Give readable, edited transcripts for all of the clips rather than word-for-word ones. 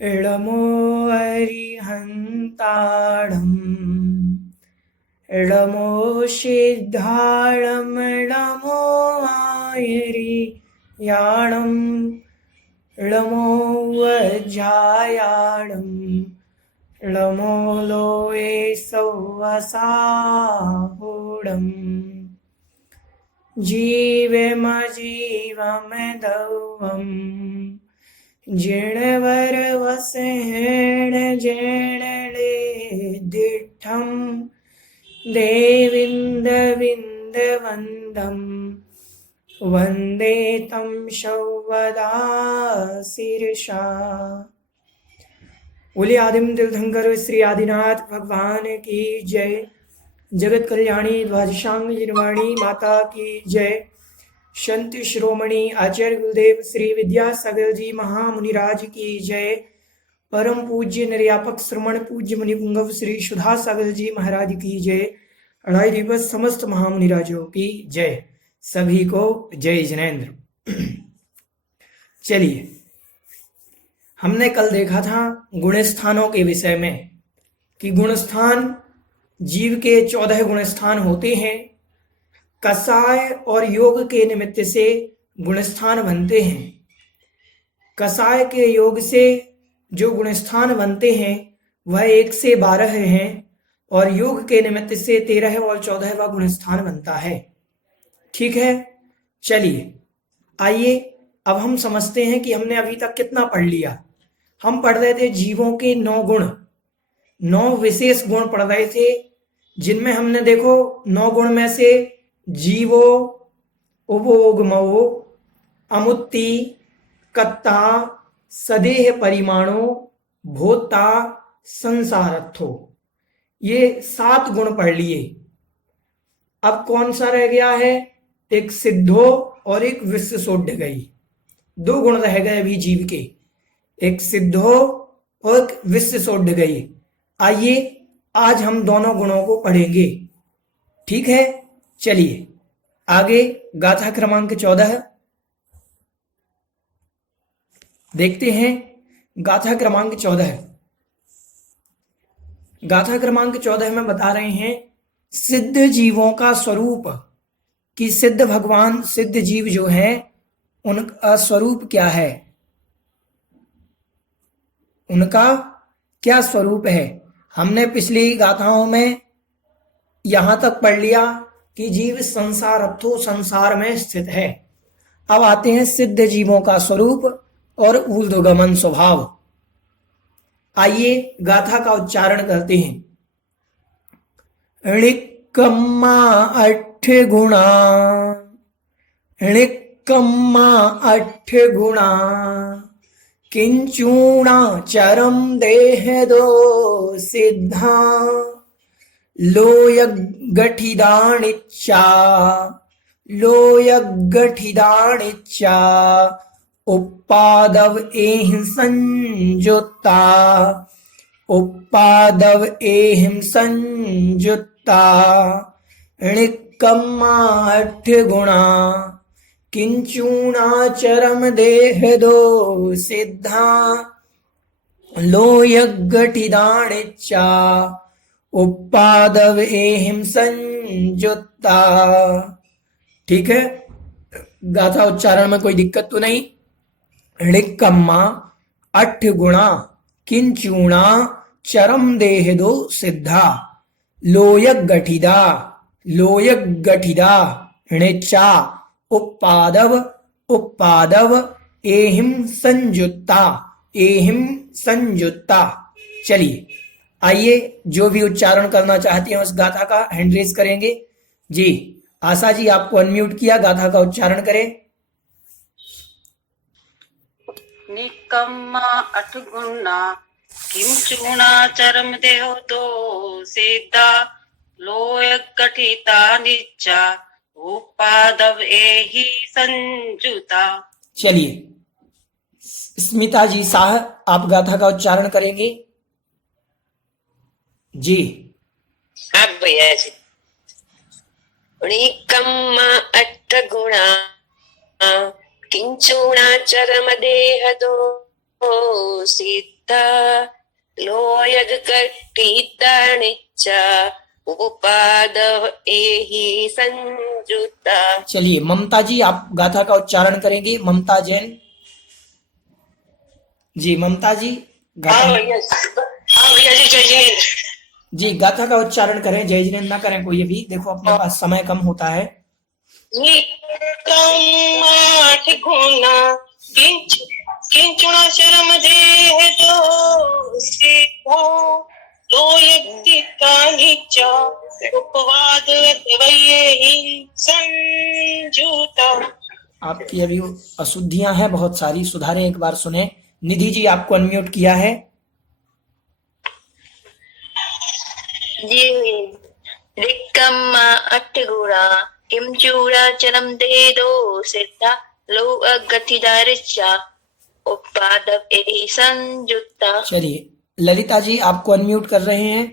इळमो अरिहन्ताडम् इळमो सिद्धाळम् इळमो आयरि याणम् इळमो वज्जायाणम् इळमो लोये सौवसाहुडम् जीवमजीवमदौवम् जिणवर वसेण जेणले दिठम् देविन्दविन्दवन्दम् वन्दे तं शौवदा शीर्षा। बोले आदिम तीर्थंकर श्री आदिनाथ भगवान की जय। जगत कल्याणी ध्वजांग निर्वाणी माता की जय। संत शिरोमणि आचार्य गुरुदेव श्री विद्यासागर जी महामुनिराज की जय। परम पूज्य निर्यापक श्रमण पूज्य मुनिपुंगव श्री सुधा सागर जी महाराज की जय। अढ़ाई दिवस समस्त महामुनिराजों की जय। सभी को जय जिनेन्द्र। चलिए, हमने कल देखा था गुणस्थानों के विषय में कि गुणस्थान जीव के 14 गुणस्थान होते हैं। कषाय और योग के निमित्त से गुणस्थान बनते हैं। कषाय के योग से जो गुणस्थान बनते हैं वह 1 से 12 हैं और योग के निमित्त से 13 और 14वां गुणस्थान बनता है। ठीक है, चलिए आइए अब हम समझते हैं कि हमने अभी तक कितना पढ़ लिया। हम पढ़ रहे थे जीवों के 9 गुण, 9 विशेष गुण पढ़ रहे थे, जिनमें हमने देखो 9 गुण में से जीवो, उपोगमो, अमुत्ति, कत्ता, सदेह परिमाणो, भोता, संसारत्थो, ये 7 गुण पढ़ लिए। अब कौन सा रह गया है? एक सिद्धो और एक विश्वसोड्ड गई। 2 गुण रह गए अभी जीव के, एक सिद्धो और एक विश्वसोड्ड गई। आइए आज हम दोनों गुणों को पढ़ेंगे। ठीक है, चलिए आगे गाथा क्रमांक 14 देखते हैं। गाथा क्रमांक 14, गाथा क्रमांक 14 में बता रहे हैं सिद्ध जीवों का स्वरूप, कि सिद्ध भगवान, सिद्ध जीव जो है उनका स्वरूप क्या है, उनका क्या स्वरूप है। हमने पिछली गाथाओं में यहां तक पढ़ लिया कि जीव संसारत्थो, संसार में स्थित है। अब आते हैं सिद्ध जीवों का स्वरूप और ऊर्ध्वगमन स्वभाव। आइए गाथा का उच्चारण करते हैं। ऋक्कम्मा 8 गुणा, ऋक्कम्मा 8 गुणा, किंचूणा चरम देह दो सिद्धा, लोयगठिदानिच्चा, लोयगठिदानिच्चा, उपादव एहिं संयुत्ता, उपादव एहिं संयुत्ता, ऋक्कम्मा 8 गुणा, किंचूणाचरम देह दो सिद्धा, लोयगठिदानिच्चा, उपादव एहिं संयुत्ता। ठीक है, गाथा उच्चारण में कोई दिक्कत तो नहीं। ऋक्कम्मा 8 गुणा, किंचूणा चरम देह दो सिद्धा, लोयगठिदा, लोयगठिदा, ऋचा, उपादव, उपादव, एहिं संयुत्ता, एहिं संयुत्ता। चलिए आइए जो भी उच्चारण करना चाहते हैं उस गाथा का हैंड रेज करेंगे। जी आशा जी, आपको अनम्यूट किया, गाथा का उच्चारण करें। निकम्मा 8 गुणा, किंचूणा चरम देहो दो सिद्धा, लोयगठिता निच्चा, उपादव एहि संयुता। चलिए स्मिता जी शाह, आप गाथा का उच्चारण करेंगे। जी हाँ भैया जी। ऋक्कम्मा 8 गुणा, किंचूणा चरम देह दो सिद्धा, सिद्धा लोयगटिदानिच्च उपादव एहि संयुता। चलिए ममता जी आप गाथा का उच्चारण करेंगे। ममता जैन जी, ममता जी गाथा हाँ भैया जी, जय जिनेन्द्र। जी गाथा का उच्चारण करें, जय जिनेन्द्र ना करें कोई भी, देखो अपने पास समय कम होता है। निकम आठ गुना किंचुना चरम देह दो सिद्धो लोयक्तिका नीचा उपवाद ही संजुता। आपकी अभी अशुद्धियां हैं बहुत सारी, सुधारें, एक बार सुने। निधि जी आपको अनम्यूट किया है। जी रिक्कम अट्ठ गुणा किम चूड़ाचरम देदो सिद्धा लो गतिदारिचा उपादव एहि संयुता। चलिए ललिता जी आपको अनम्यूट कर रहे हैं।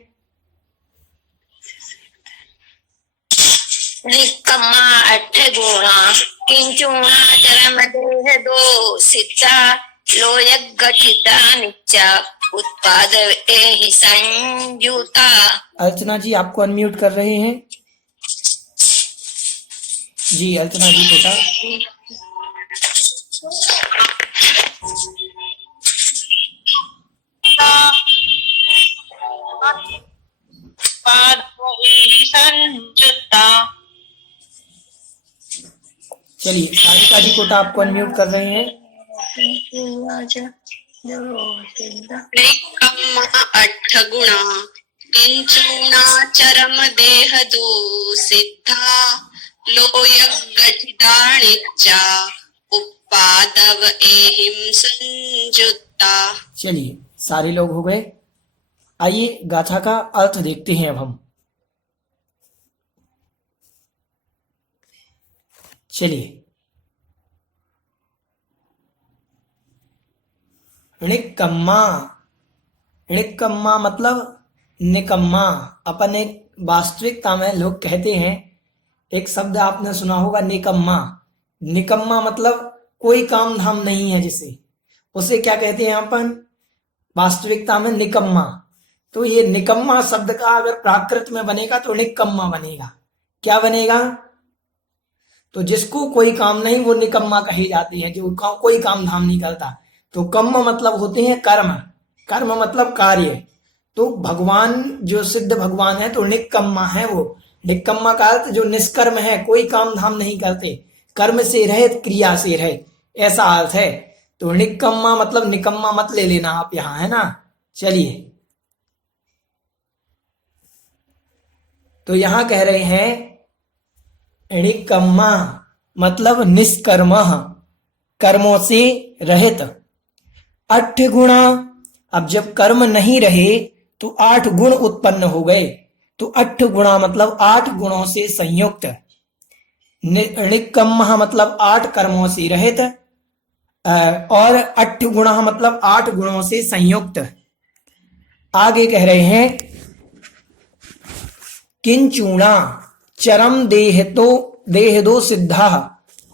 निकम्मा अट्ठ गुणा किंचुणाचरम देह दो सिद्धा लोयगटिदानिच्च उत्पादव एहि संयुता। अर्चना जी आपको अनम्यूट कर रहे हैं। जी अर्चना जी बेटा। संजुता। चलिए सारिका जी कोटा आपको अनम्यूट कर रहे हैं। निकम्मा अट्ठ गुणा किंचुणाचरम देह दो सिद्धा लोयगटिदानिच्च उपादव एहिं संयुता। चलिए सारे लोग हो गए। आइए गाथा का अर्थ देखते हैं अब हम। चलिए णिक्कम्मा, णिक्कम्मा मतलब निकम्मा। अपन एक वास्तविकता में लोग कहते हैं, एक शब्द आपने सुना होगा निकम्मा। निकम्मा मतलब कोई काम धाम नहीं है जिसे, उसे क्या कहते हैं अपन वास्तविकता में निकम्मा। तो ये निकम्मा शब्द का अगर प्राकृत में बनेगा तो निकम्मा बनेगा। क्या बनेगा? तो जिसको कोई काम नहीं वो निकम्मा कहे जाते हैं, जो कोई काम धाम नहीं करता। तो कम्म मतलब होते हैं कर्म, कर्म मतलब कार्य। तो भगवान जो सिद्ध भगवान है तो निकम्मा है वो। निकम्मा का अर्थ जो निष्कर्म है, कोई काम धाम नहीं करते, कर्म से रहित, क्रिया से रहित, ऐसा अर्थ है। तो निकम्मा मतलब निकम्मा मत ले लेना आप यहाँ, है ना। चलिए तो यहाँ कह रहे हैं णिक्कम्मा मतलब निष्कर्म, कर्मों से रहित। अट्ठ गुणा, अब जब कर्म नहीं रहे तो 8 गुण उत्पन्न हो गए। तो अट्ठ गुणा मतलब 8 गुणों से संयुक्त। णिक्कम्मा मतलब 8 कर्मों से रहित, और अट्ठ गुणा मतलब 8 गुणों से संयुक्त। आगे कह रहे हैं किंचूणा चरम देह दो सिद्धा।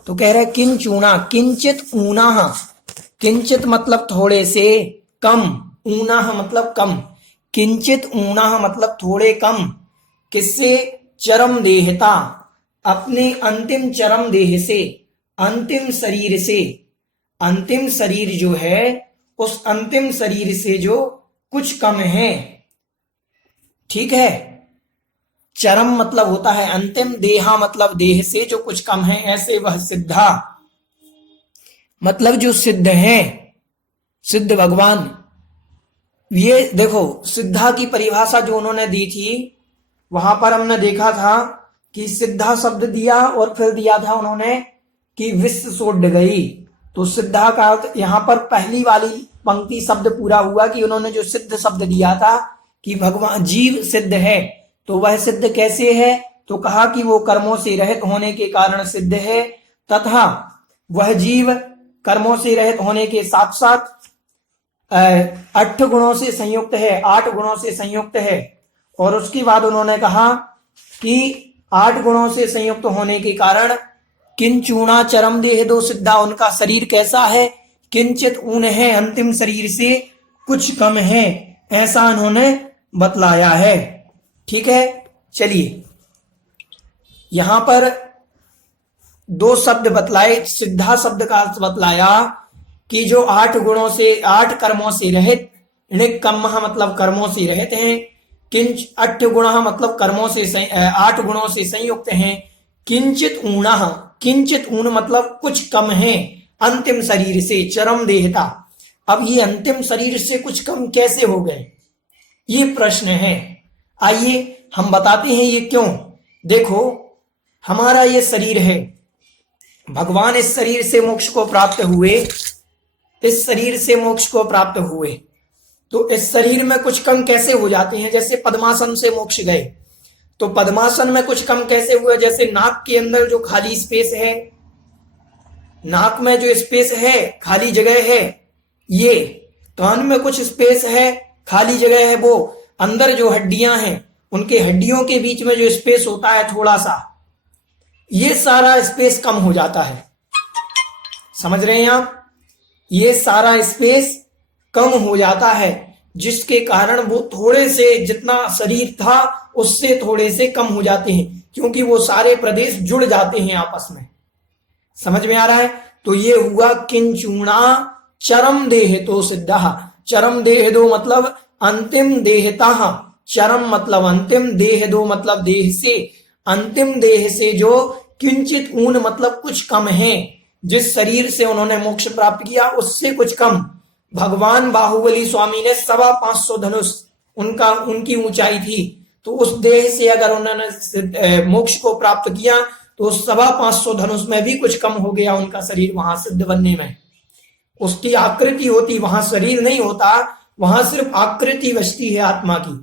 तो कह रहे किंचूणा, किंचित ऊना, किंचित मतलब थोड़े से, कम, ऊना मतलब कम, किंचित ऊना मतलब थोड़े कम। किससे? चरम देहता, अपने अंतिम चरम देह से, अंतिम शरीर से। अंतिम शरीर जो है उस अंतिम शरीर से जो कुछ कम है, ठीक है। चरम मतलब होता है अंतिम, देहा मतलब देह से जो कुछ कम है, ऐसे वह सिद्धा मतलब जो सिद्ध है, सिद्ध भगवान। ये देखो सिद्धा की परिभाषा जो उन्होंने दी थी, वहां पर हमने देखा था कि सिद्धा शब्द दिया और फिर दिया था उन्होंने कि विश्व सोड गई। तो सिद्धा का अर्थ यहाँ पर पहली वाली पंक्ति शब्द पूरा हुआ कि उन्होंने जो सिद्ध शब्द दिया था कि भगवान जीव सिद्ध है। तो वह सिद्ध कैसे है? तो कहा कि वो कर्मों से रहित होने के कारण सिद्ध है, तथा वह जीव कर्मों से रहित होने के साथ साथ 8 गुणों से संयुक्त है, 8 गुणों से संयुक्त है। और उसके बाद उन्होंने कहा कि 8 गुणों से संयुक्त होने के कारण किंचूणा चरम देह दो सिद्धा, उनका शरीर कैसा है? किंचित ऊन है अंतिम शरीर से, कुछ कम है, ऐसा उन्होंने बतलाया है। ठीक है, चलिए यहां पर दो शब्द बतलाए। सिद्धा शब्द का अर्थ बतलाया कि जो 8 गुणों से 8 कर्मों से रहित, णिक्कम्मः मतलब कर्मों से रहित हैं, किंच 8 गुणः मतलब कर्मों से 8 गुणों से संयुक्त हैं, किंचित ऊणः, किंचित ऊण मतलब कुछ कम है, अंतिम शरीर से, चरम देहता। अब ये अंतिम शरीर से कुछ कम कैसे हो गए, ये प्रश्न है। आइए हम बताते हैं ये क्यों। देखो हमारा ये शरीर है, भगवान इस शरीर से मोक्ष को प्राप्त हुए, इस शरीर से मोक्ष को प्राप्त हुए, तो इस शरीर में कुछ कम कैसे हो जाते हैं। जैसे पद्मासन से मोक्ष गए, तो पद्मासन में कुछ कम कैसे हुए। जैसे नाक के अंदर जो खाली स्पेस है, नाक में जो स्पेस है, खाली जगह है, ये कान में कुछ स्पेस है, खाली जगह है, वो अंदर जो हड्डियां हैं, उनके हड्डियों के बीच में जो स्पेस होता है थोड़ा सा, ये सारा स्पेस कम हो जाता है। समझ रहे हैं आप, ये सारा स्पेस कम हो जाता है, जिसके कारण वो थोड़े से, जितना शरीर था उससे थोड़े से कम हो जाते हैं, क्योंकि वो सारे प्रदेश जुड़ जाते हैं आपस में। समझ में आ रहा है। तो ये हुआ किंचूणा चरम देह तो सिद्ध। चरम देह दो मतलब अंतिम देहता, चरम मतलब अंतिम, देह दो मतलब देह से, अंतिम देह से जो किंचित ऊन मतलब कुछ कम है, जिस शरीर से उन्होंने मोक्ष प्राप्त किया उससे कुछ कम। भगवान बाहुबली स्वामी ने 525 धनुष उनकी ऊंचाई थी, तो उस देह से अगर उन्होंने मोक्ष को प्राप्त किया तो 525 धनुष में भी कुछ कम हो गया उनका शरीर वहां सिद्ध बनने में। उसकी आकृति होती, वहां शरीर नहीं होता, वहां सिर्फ आकृति बचती है आत्मा की।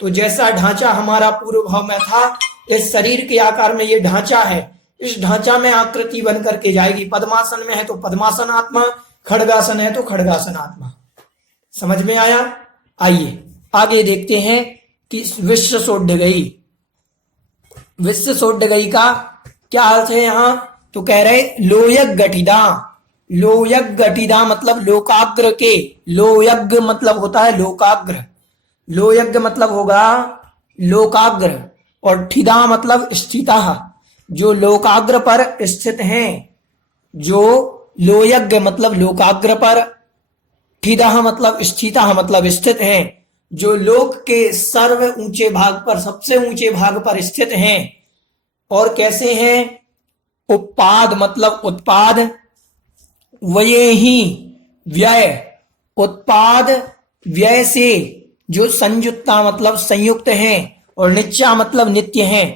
तो जैसा ढांचा हमारा पूर्व भाव में था, इस शरीर के आकार में ये ढांचा है, इस ढांचा में आकृति बन करके जाएगी। पद्मासन में है तो पद्मासन आत्मा, खड्गासन है तो खड्गासन आत्मा। समझ में आया। आइए आगे देखते हैं कि विश्व सोड गई। विश्व सोड गई का क्या अर्थ है यहां, तो कह रहे लोयग गठिदा। लोयग गठिदा मतलब लोकाग्र के, लोयज्ञ मतलब होता है लोकाग्र, लोयज्ञ मतलब होगा लोकाग्र, और ठिदा मतलब स्थिता, जो लोकाग्र पर स्थित हैं। जो लोयज्ञ मतलब लोकाग्र पर, ठिदा मतलब स्थिता मतलब स्थित हैं, जो लोक के सर्व ऊंचे भाग पर, सबसे ऊंचे भाग पर स्थित हैं। और कैसे हैं, उत्पाद मतलब उत्पाद, वये ही व्यय, उत्पाद व्यय से जो संयुक्ता मतलब संयुक्त हैं, और नित्या मतलब नित्य हैं।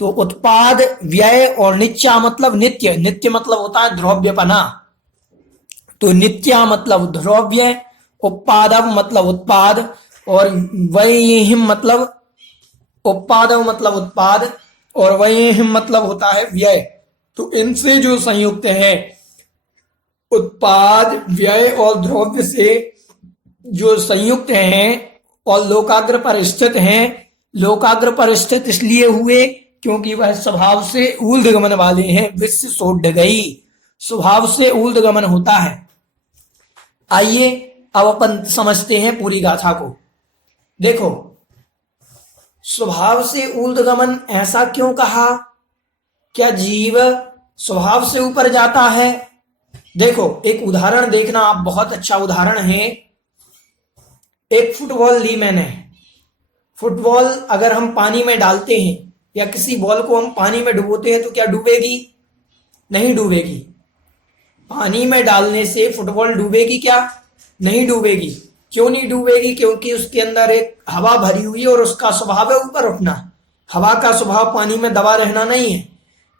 तो उत्पाद व्यय और नित्या मतलब नित्य, नित्य मतलब होता है द्रव्यपना, तो नित्या मतलब द्रव्य, उत्पादव मतलब उत्पाद, और वयेहिम मतलब उत्पादव मतलब उत्पाद, और वयेहिम मतलब होता है व्यय। तो इनसे जो संयुक्त है, उत्पाद व्यय और द्रव्य से जो संयुक्त हैं और लोकाग्र पर स्थित हैं। लोकाग्र पर स्थित इसलिए हुए क्योंकि वह स्वभाव से ऊर्ध्वगमन वाले हैं। विश्व सोड गई, स्वभाव से ऊर्ध्वगमन होता है। आइए अब अपन समझते हैं पूरी गाथा को। देखो स्वभाव से ऊर्ध्वगमन ऐसा क्यों कहा, क्या जीव स्वभाव से ऊपर जाता है। देखो एक उदाहरण देखना आप, बहुत अच्छा उदाहरण है। एक फुटबॉल ली मैंने, फुटबॉल अगर हम पानी में डालते हैं या किसी बॉल को हम पानी में डुबोते हैं तो क्या डूबेगी, नहीं डूबेगी। पानी में डालने से फुटबॉल डूबेगी क्या, नहीं डूबेगी। क्यों नहीं डूबेगी, क्योंकि उसके अंदर एक हवा भरी हुई है और उसका स्वभाव है ऊपर उठना। हवा का स्वभाव पानी में दबा रहना नहीं है।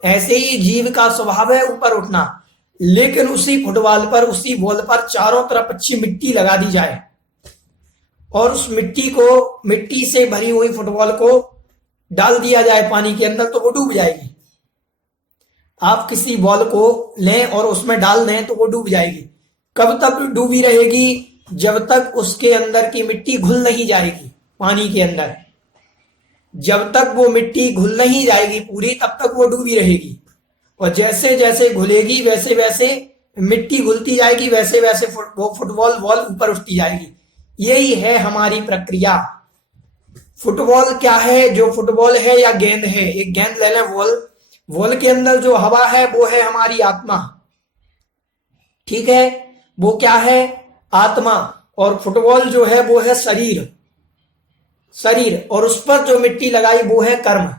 ऐसे ही जीव का स्वभाव है ऊपर उठना, लेकिन उसी फुटबॉल पर, उसी बॉल पर चारों तरफ अच्छी मिट्टी लगा दी जाए और उस मिट्टी से भरी हुई फुटबॉल को डाल दिया जाए पानी के अंदर, तो वो डूब जाएगी। आप किसी बॉल को लें और उसमें डाल दें तो वो डूब जाएगी। कब तक डूबी रहेगी, जब तक उसके अंदर की मिट्टी घुल नहीं जाएगी पानी के अंदर। जब तक वो मिट्टी घुल नहीं जाएगी पूरी, तब तक वो डूबी रहेगी। और जैसे जैसे घुलेगी वैसे वैसे मिट्टी घुलती जाएगी, वैसे वैसे वो फुटबॉल बॉल ऊपर उठती जाएगी। यही है हमारी प्रक्रिया। फुटबॉल क्या है? जो फुटबॉल है या गेंद है, एक गेंद ले लें, बॉल के अंदर जो हवा है वो है हमारी आत्मा, ठीक है? वो क्या है? आत्मा। और फुटबॉल जो है वो है शरीर, और उस पर जो मिट्टी लगाई वो है कर्म।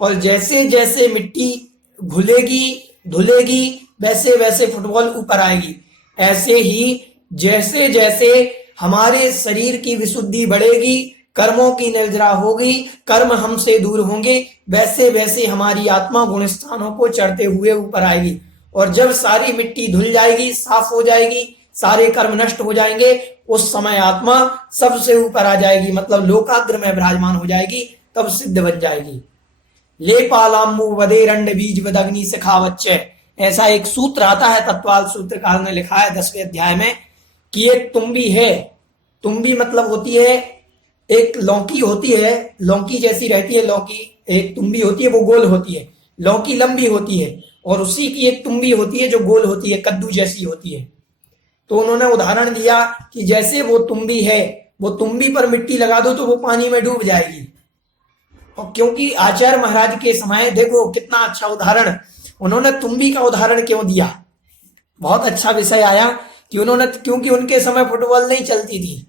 और जैसे जैसे मिट्टी घुलेगी धुलेगी वैसे वैसे फुटबॉल ऊपर आएगी। ऐसे ही जैसे जैसे हमारे शरीर की विशुद्धि बढ़ेगी, कर्मों की निर्जरा होगी, कर्म हमसे दूर होंगे, वैसे वैसे हमारी आत्मा गुण स्थानों को चढ़ते हुए ऊपर आएगी। और जब सारी मिट्टी धुल जाएगी, साफ हो जाएगी, सारे कर्म नष्ट हो जाएंगे, उस समय आत्मा सबसे ऊपर आ जाएगी, मतलब लोकाग्र में विराजमान हो जाएगी, तब सिद्ध बन जाएगी। ले पालामु वदेरंड बीज वदग्नि सखावच्चय, ऐसा एक सूत्र आता है, तत्वाल सूत्रकार ने लिखा है 10वें अध्याय में कि एक तुम्बी है। तुम्बी मतलब होती है, एक लौकी होती है, लौकी जैसी रहती है लौकी, एक तुम्बी होती है वो गोल होती है, लौकी लंबी होती है, और उसी की एक तुम्बी होती है जो गोल होती है, कद्दू जैसी होती है। तो उन्होंने उदाहरण दिया कि जैसे वो तुम्बी है, वो तुम्बी पर मिट्टी लगा दो तो वो पानी में डूब जाएगी। और क्योंकि आचार्य महाराज के समय, देखो कितना अच्छा उदाहरण, उन्होंने तुम्बी का उदाहरण क्यों दिया, बहुत अच्छा विषय आया कि उन्होंने, क्योंकि उनके समय फुटबॉल नहीं चलती थी,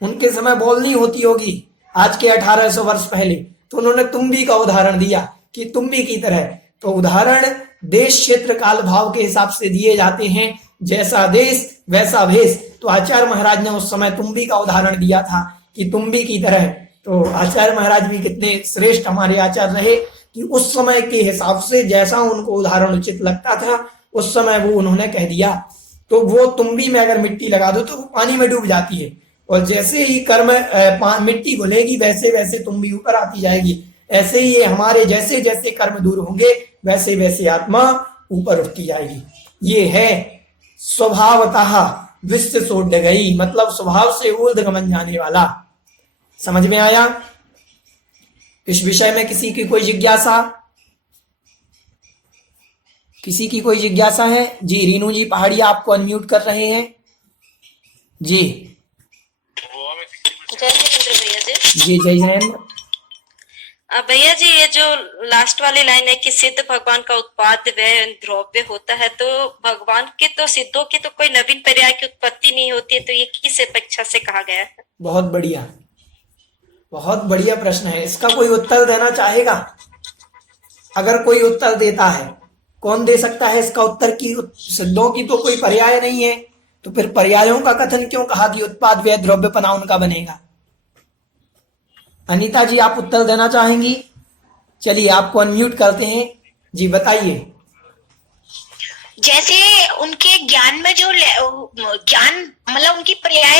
उनके समय बॉल नहीं होती होगी आज के 1800 वर्ष पहले, तो उन्होंने तुम्बी का उदाहरण दिया कि तुम्बी की तरह। तो उदाहरण देश क्षेत्र काल भाव के हिसाब से दिए जाते हैं, जैसा देश वैसा भेष। तो आचार्य महाराज ने उस समय तुम्बी का उदाहरण दिया था कि तुम्बी की तरह। तो आचार्य महाराज भी कितने श्रेष्ठ हमारे आचार्य रहे कि उस समय के हिसाब से जैसा उनको उदाहरण उचित लगता था उस समय वो उन्होंने कह दिया। तो वो तुम्बी में अगर मिट्टी लगा दो तो वो पानी में डूब जाती है, और जैसे ही कर्म मिट्टी घुलेगी वैसे वैसे तुम्बी ऊपर आती जाएगी। ऐसे ही ये हमारे जैसे जैसे कर्म दूर होंगे वैसे वैसे आत्मा ऊपर उठती जाएगी। ये है स्वभावतः विश्व सोड गई, मतलब स्वभाव से ऊर्ध्वगमन जाने वाला। समझ में आया? इस विषय में किसी की कोई जिज्ञासा? किसी की कोई जिज्ञासा है? जी रीनू जी पहाड़िया आपको अनम्यूट कर रहे हैं जी। जय जिनेंद्र भैया जी। जी जय जयेंद्र। भैया जी, ये जो लास्ट वाली लाइन है कि सिद्ध भगवान का उत्पाद वह द्रव्य होता है, तो भगवान के तो सिद्धों की तो कोई नवीन पर्याय की उत्पत्ति नहीं होती है, तो ये किस अपेक्षा से कहा गया है? बहुत बढ़िया प्रश्न है। इसका कोई उत्तर देना चाहेगा? अगर कोई उत्तर देता है, कौन दे सकता है इसका उत्तर कि सिद्धों की तो कोई पर्याय नहीं है, तो फिर पर्यायों का कथन क्यों कहा कि उत्पाद व्यय द्रव्यपना उनका बनेगा? अनीता जी आप उत्तर देना चाहेंगी? चलिए आपको अनम्यूट करते हैं जी, बताइए। जैसे उनके ज्ञान में जो ज्ञान, मतलब उनकी पर्याय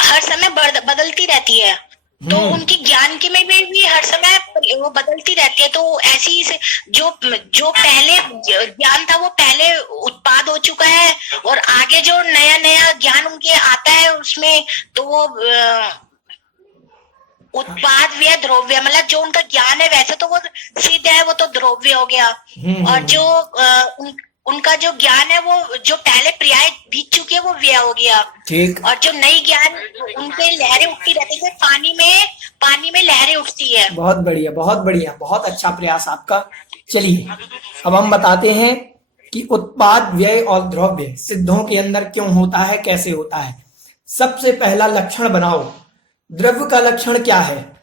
हर समय बदलती रहती है, तो उनकी ज्ञान की में भी हर समय वो बदलती रहती है। तो ऐसी जो पहले ज्ञान था वो पहले उत्पाद हो चुका है, और आगे जो नया नया ज्ञान उनके आता है उसमें तो वो उत्पाद व्यय द्रव्य, मतलब जो उनका ज्ञान है वैसे तो वो सिद्ध है, वो तो द्रव्य हो गया। और जो उनका जो ज्ञान है वो जो पहले पर्याय बीत चुकी है वो व्यय हो गया। ठीक। और जो नई ज्ञान उनके लहरें उठती रहती है, पानी में लहरें उठती है। बहुत बढ़िया, बहुत बढ़िया, बहुत अच्छा प्रयास आपका। चलिए अब हम बताते हैं कि उत्पाद व्यय और द्रव्य सिद्धों के अंदर क्यों होता है, कैसे होता है। सबसे पहला लक्षण बनाओ, द्रव्य का लक्षण क्या है?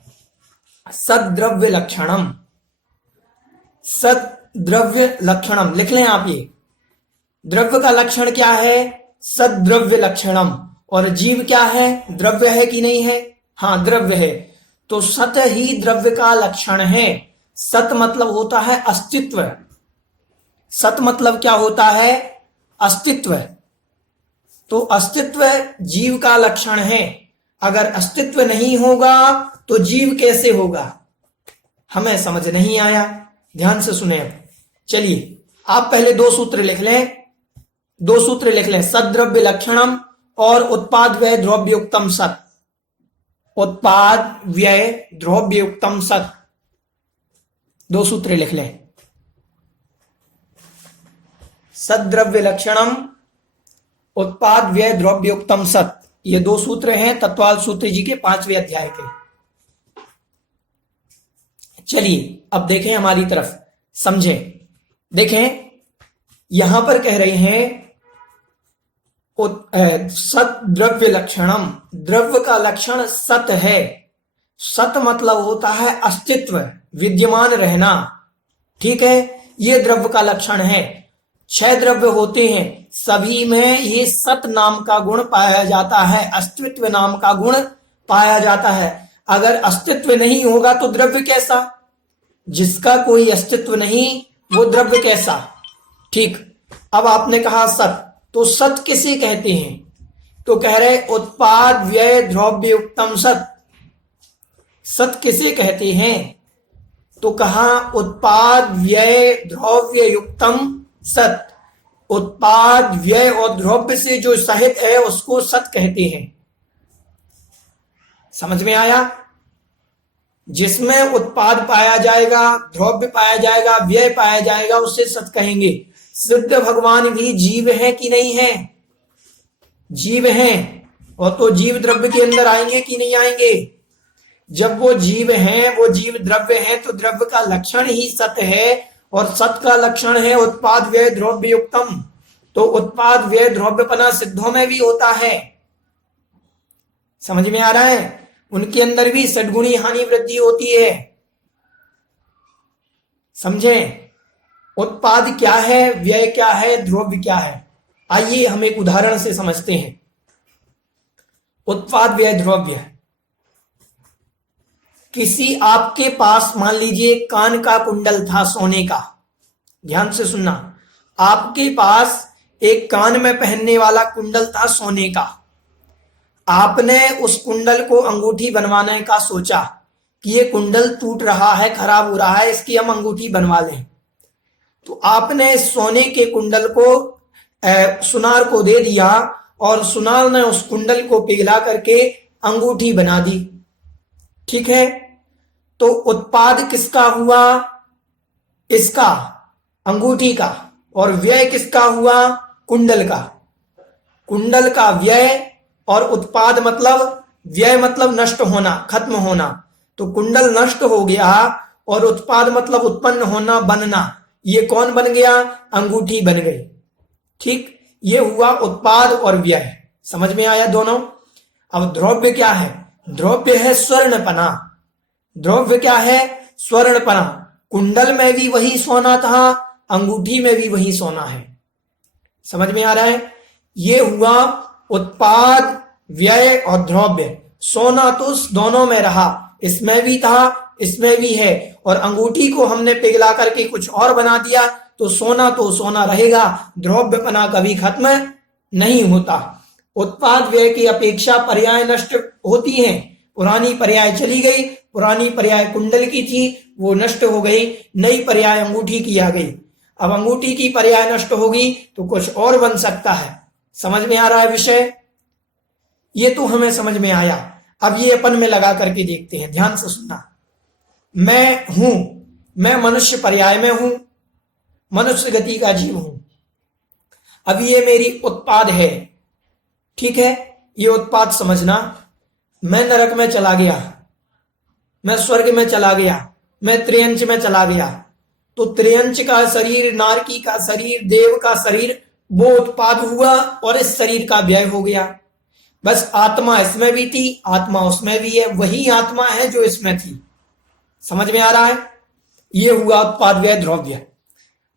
सद्द्रव्य लक्षणम, सद्द्रव्य लक्षणम लिख लें आप। ये द्रव्य का लक्षण क्या है? सद्द्रव्य लक्षणम। और जीव क्या है? द्रव्य है कि नहीं है? हाँ द्रव्य है। तो सत ही द्रव्य का लक्षण है। सत मतलब होता है अस्तित्व। सत मतलब क्या होता है? अस्तित्व। तो अस्तित्व जीव का लक्षण है। अगर अस्तित्व नहीं होगा तो जीव कैसे होगा? हमें समझ नहीं आया, ध्यान से सुने। चलिए आप पहले दो सूत्र लिख लें, सद्द्रव्य लक्षणम और उत्पाद व्यय द्रव्ययुक्तम सत। उत्पाद व्यय द्रव्ययुक्तम सत, दो सूत्र लिख लें। सद्द्रव्य लक्षणम उत्पाद व्यय द्रव्ययुक्तम सत। ये 2 सूत्र हैं तत्वाल सूत्र जी के 5वें अध्याय के। चलिए अब देखें हमारी तरफ, समझें। देखें यहां पर कह रहे हैं सत द्रव्य लक्षणम, द्रव्य का लक्षण सत है। सत मतलब होता है अस्तित्व, विद्यमान रहना। ठीक है, ये द्रव्य का लक्षण है। 6 द्रव्य होते हैं, सभी में ये सत नाम का गुण पाया जाता है, अस्तित्व नाम का गुण पाया जाता है। अगर अस्तित्व नहीं होगा तो द्रव्य कैसा? जिसका कोई अस्तित्व नहीं वो द्रव्य कैसा? ठीक। अब आपने कहा सत, तो सत किसे कहते हैं? तो कह रहे उत्पाद व्यय द्रव्ययुक्तम सत। सत किसे कहते हैं? तो कहा उत्पाद व्यय द्रव्ययुक्तम सत। उत्पाद व्यय और द्रव्य से जो सहित है उसको सत कहते हैं। समझ में आया? जिसमें उत्पाद पाया जाएगा, द्रव्य पाया जाएगा, व्यय पाया जाएगा, उससे सत कहेंगे। सिद्ध भगवान भी जीव है कि नहीं है? जीव हैं, और तो जीव द्रव्य के अंदर आएंगे कि नहीं आएंगे? जब वो जीव हैं, वो जीव द्रव्य हैं, तो द्रव्य का लक्षण ही सत है, और सत का लक्षण है उत्पाद व्यय द्रव्ययुक्तम। तो उत्पाद व्यय द्रव्यपना सिद्धों में भी होता है। समझ में आ रहा है? उनके अंदर भी सद्गुणी हानि वृद्धि होती है। समझें? उत्पाद क्या है, व्यय क्या है, द्रव्य क्या है? आइए हम एक उदाहरण से समझते हैं। उत्पाद व्यय द्रव्य, किसी आपके पास मान लीजिए कान का कुंडल था सोने का। ध्यान से सुनना, आपके पास एक कान में पहनने वाला कुंडल था सोने का। आपने उस कुंडल को अंगूठी बनवाने का सोचा कि ये कुंडल टूट रहा है, खराब हो रहा है, इसकी हम अंगूठी बनवा लें। तो आपने सोने के कुंडल को सुनार को दे दिया, और सुनार ने उस कुंडल को पिघला करके अंगूठी बना दी। ठीक है, तो उत्पाद किसका हुआ? इसका, अंगूठी का। और व्यय किसका हुआ? कुंडल का। कुंडल का व्यय, और उत्पाद मतलब व्यय मतलब नष्ट होना, खत्म होना। तो कुंडल नष्ट हो गया, और उत्पाद मतलब उत्पन्न होना, बनना। ये कौन बन गया? अंगूठी बन गई। ठीक, ये हुआ उत्पाद और व्यय। समझ में आया दोनों? अब द्रव्य क्या है? द्रव्य है स्वर्णपना। द्रव्य क्या है? स्वर्णपना। कुंडल में भी वही सोना था, अंगूठी में भी वही सोना है। समझ में आ रहा है? ये हुआ उत्पाद व्यय और द्रव्य। सोना तो दोनों में रहा, इसमें भी था, इसमें भी है, और अंगूठी को हमने पिघला करके कुछ और बना दिया, तो सोना रहेगा, द्रव्यपना कभी खत्म नहीं होता। उत्पाद व्यय की अपेक्षा पर्याय नष्ट होती हैं। पुरानी पर्याय चली गई, पुरानी पर्याय कुंडल की थी, वो नष्ट हो गई, नई पर्याय अंगूठी की आ गई। अब अंगूठी की पर्याय नष्ट होगी तो कुछ और बन सकता है। समझ में आ रहा है विषय? ये तो हमें समझ में आया। अब ये अपन में लगा करके देखते हैं, ध्यान से सुनना। मैं हूं, मैं मनुष्य पर्याय में हूं, मनुष्य गति का जीव हूं। अब ये मेरी उत्पाद है। ठीक है, ये उत्पाद समझना। मैं नरक में चला गया, मैं स्वर्ग में चला गया, मैं त्रियंच में चला गया, तो त्रियंच का शरीर, नारकी का शरीर, देव का शरीर, वो उत्पाद हुआ, और इस शरीर का व्यय हो गया। बस आत्मा इसमें भी थी, आत्मा उसमें भी है, वही आत्मा है जो इसमें थी। समझ में आ रहा है? ये हुआ उत्पाद व्यय द्रव्य।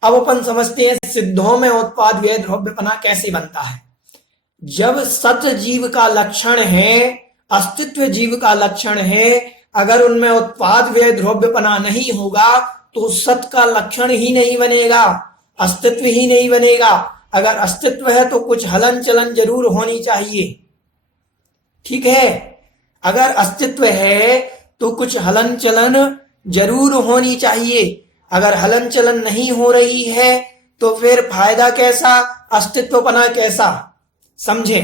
अब अपन समझते हैं सिद्धों में उत्पाद व्यय द्रव्यपना कैसे बनता है। जब सत जीव का लक्षण है, अस्तित्व जीव का लक्षण है, अगर उनमें उत्पाद व्यय द्रव्यपना नहीं होगा तो सत का लक्षण ही नहीं बनेगा, अस्तित्व ही नहीं बनेगा। अगर अस्तित्व है तो कुछ हलन चलन जरूर होनी चाहिए। ठीक है, अगर अस्तित्व है तो कुछ हलन चलन जरूर होनी चाहिए। अगर हलन चलन नहीं हो रही है तो फिर फायदा कैसा, अस्तित्वपना कैसा? समझे?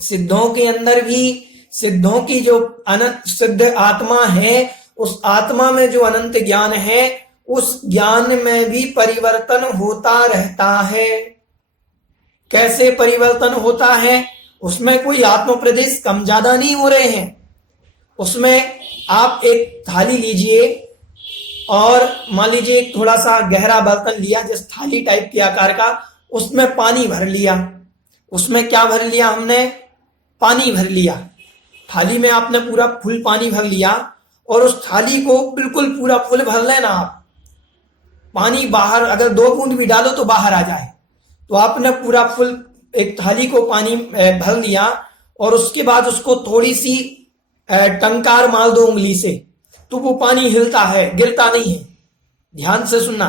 सिद्धों के अंदर भी, सिद्धों की जो अनंत सिद्ध आत्मा है, उस आत्मा में जो अनंत ज्ञान है, उस ज्ञान में भी परिवर्तन होता रहता है। कैसे परिवर्तन होता है, उसमें कोई आत्म प्रदेश कम ज्यादा नहीं हो रहे हैं। उसमें आप एक थाली लीजिए और मान लीजिए एक थोड़ा सा गहरा बर्तन लिया, जिस थाली टाइप के आकार का, उसमें पानी भर लिया। उसमें क्या भर लिया हमने? पानी भर लिया। थाली में आपने पूरा फुल पानी भर लिया और उस थाली को बिल्कुल पूरा फुल भर लेना आप। पानी बाहर अगर 2 बूंद भी डालो तो बाहर आ जाए। तो आपने पूरा फुल एक थाली को पानी भर लिया और उसके बाद उसको थोड़ी सी टंकार मार दो उंगली से, तो वो पानी हिलता है, गिरता नहीं है। ध्यान से सुनना,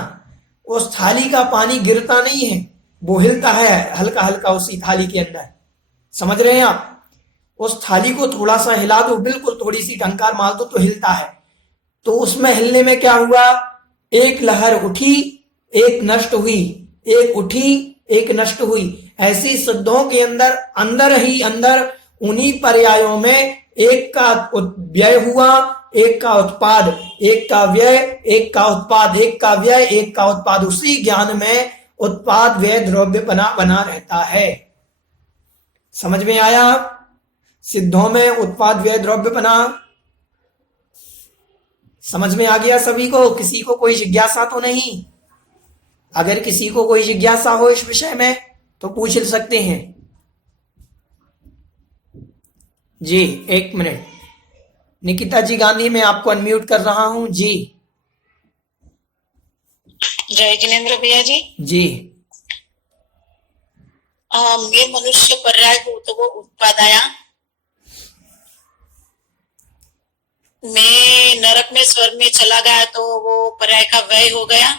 उस थाली का पानी गिरता नहीं है, वो हिलता है हल्का हल्का उसी थाली के अंदर। समझ रहे हैं आप? उस थाली को थोड़ा सा हिला दो, बिल्कुल थोड़ी सी टंकार मार दो तो हिलता है। तो उसमें हिलने में क्या हुआ? एक लहर उठी, एक नष्ट हुई, एक उठी, एक नष्ट हुई। ऐसी सिद्धों के अंदर अंदर ही अंदर उन्हीं पर्यायों में एक का व्यय हुआ, एक का उत्पाद, एक का व्यय, एक का उत्पाद, एक का व्यय, एक का उत्पाद। उसी ज्ञान में उत्पाद व्यय द्रव्य बना रहता है। समझ में आया? सिद्धों में उत्पाद व्यय द्रव्य बना समझ में आ गया सभी को? किसी को कोई जिज्ञासा तो नहीं? अगर किसी को कोई जिज्ञासा हो इस विषय में तो पूछ सकते हैं। जी 1 मिनट। निकिता जी गांधी, मैं आपको अनम्यूट कर रहा हूं जी। जय जिनेन्द्र भैया जी। जी मैं मनुष्य पर्याय हूँ तो वो उत्पाद आया। मैं नरक में स्वर्ग में चला गया तो वो पर्याय का व्यय हो गया।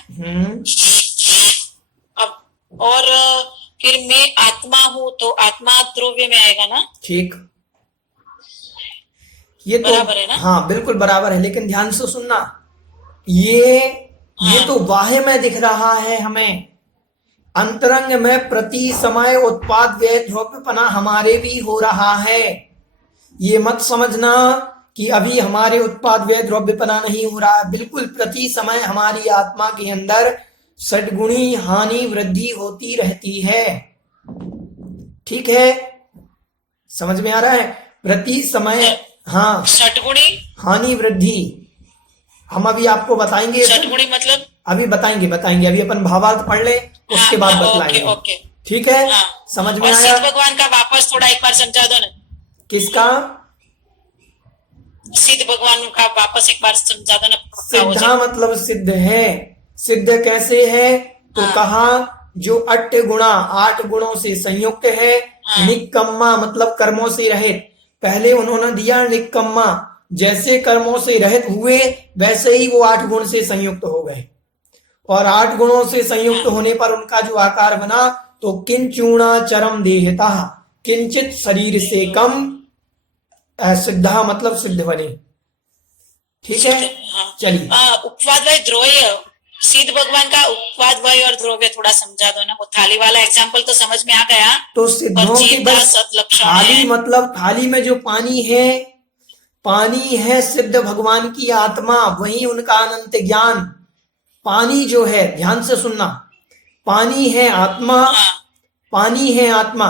अब और फिर मैं आत्मा हूँ तो आत्मा द्रव्य में आएगा ना? ठीक, ये तो बराबर है ना? हाँ बिल्कुल बराबर है, लेकिन ध्यान से सुनना, ये तो बाह्य में दिख रहा है हमें। अंतरंग में प्रति समय उत्पाद व्यय द्रव्यपना हमारे भी हो रहा है। ये मत समझना कि अभी हमारे उत्पाद व्यय द्रव्यपना नहीं हो रहा है। बिल्कुल प्रति समय हमारी आत्मा के अंदर षटगुणी हानि वृद्धि होती रहती है। ठीक है, समझ में आ रहा है? प्रति समय हाँ, षटगुणी हानि वृद्धि हम अभी आपको बताएंगे। षटगुणी मतलब? अभी बताएंगे। अभी अपन भावार्थ पढ़ ले, उसके बाद बतलाएंगे। ओके। ठीक है, हाँ। समझ में और आया? सिद्ध भगवान का वापस थोड़ा एक बार समझा दो ना। किसका? सिद्ध भगवान का वापस एक बार समझा दो ना। सिद्धा मतलब सिद्ध है। सिद्ध कैसे है? तो हाँ। कहा जो 8 गुणा 8 गुणों से संयुक्त है। हाँ। निक्कम्मा मतलब कर्मों से रहित। पहले उन्होंने दिया निक्कम्मा, जैसे कर्मों से रहित हुए वैसे ही वो 8 गुण से संयुक्त हो गए। और 8 गुणों से संयुक्त होने पर उनका जो आकार बना तो किंचूणा चरम देहता, किंचित शरीर से कम सिद्धा मतलब सिद्ध बने। ठीक है, चलिए। उपवाद वय द्रव्य, सिद्ध भगवान का उपवाद वय और द्रव्य थोड़ा समझा दो ना। वो थाली वाला एग्जाम्पल तो समझ में आ गया। तो सिद्धों की बस थाली मतलब थाली में जो पानी है सिद्ध भगवान की आत्मा, वही उनका अनंत ज्ञान। पानी जो है, ध्यान से सुनना, पानी है आत्मा। पानी है आत्मा।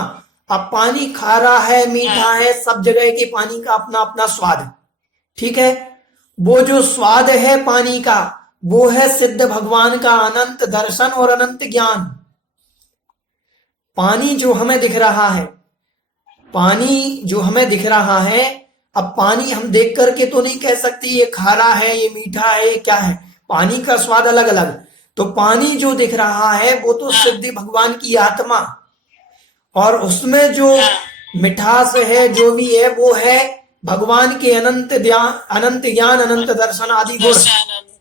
अब पानी खारा है, मीठा है, सब जगह के पानी का अपना अपना स्वाद। ठीक है, वो जो स्वाद है पानी का, वो है सिद्ध भगवान का अनंत दर्शन और अनंत ज्ञान। पानी जो हमें दिख रहा है, अब पानी हम देख करके तो नहीं कह सकते ये खारा है, ये मीठा है, ये क्या है। पानी का स्वाद अलग अलग। तो पानी जो दिख रहा है वो तो सिद्ध भगवान की आत्मा, और उसमें जो मिठास है, जो भी है, वो है भगवान के अनंत ज्ञान, अनंत दर्शन आदि गुण।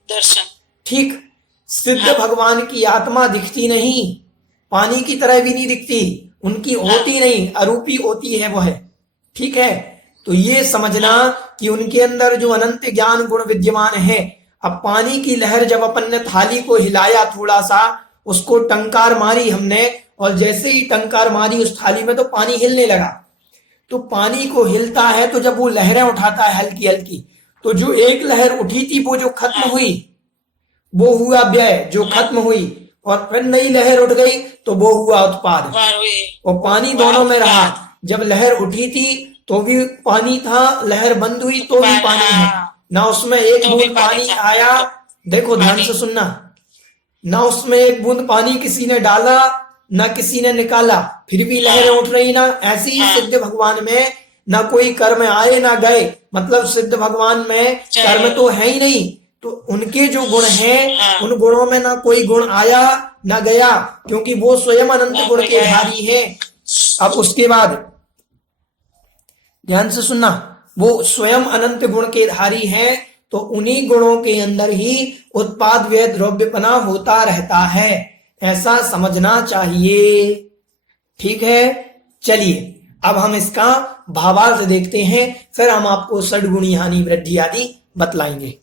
दर्शन। ठीक। सिद्ध भगवान की आत्मा दिखती नहीं, पानी की तरह भी नहीं दिखती, उनकी होती नहीं, अरूपी होती है वो है। ठीक है, तो ये समझना कि उनके अंदर जो अनंत ज्ञान गुण विद्यमान है। अब पानी की लहर जब अपन ने थाली को हिलाया, थोड़ा सा उसको टंकार मारी हमने, और जैसे ही टंकार मारी उस थाली में तो पानी हिलने लगा। तो पानी को हिलता है तो जब वो लहरें उठाता है हल्की हल्की, तो जो एक लहर उठी थी वो जो खत्म हुई वो हुआ व्यय, जो खत्म हुई, और फिर नई लहर उठ गई तो वो हुआ उत्पाद, और पानी दोनों में रहा। जब लहर उठी थी तो भी पानी था, लहर बंद हुई तो भी पानी है, ना उसमें एक बूंद पानी आया। देखो ध्यान से सुनना, ना उसमें एक बूंद पानी किसी ने डाला ना किसी ने निकाला, फिर भी लहरें उठ रही ना। ऐसे ही सिद्ध भगवान में ना कोई कर्म आए ना गए, मतलब सिद्ध भगवान में कर्म तो है ही नहीं, तो उनके जो गुण हैं उन गुणों में ना कोई गुण आया ना गया, क्योंकि वो स्वयं अनंत गुण के धारी है। अब उसके बाद ध्यान से सुनना, वो स्वयं अनंत गुण के धारी है, तो उन्हीं गुणों के अंदर ही उत्पाद व्यय द्रव्यपना होता रहता है, ऐसा समझना चाहिए। ठीक है, चलिए अब हम इसका भावार्थ देखते हैं, फिर हम आपको षड्गुणी हानि वृद्धि आदि बतलाएंगे।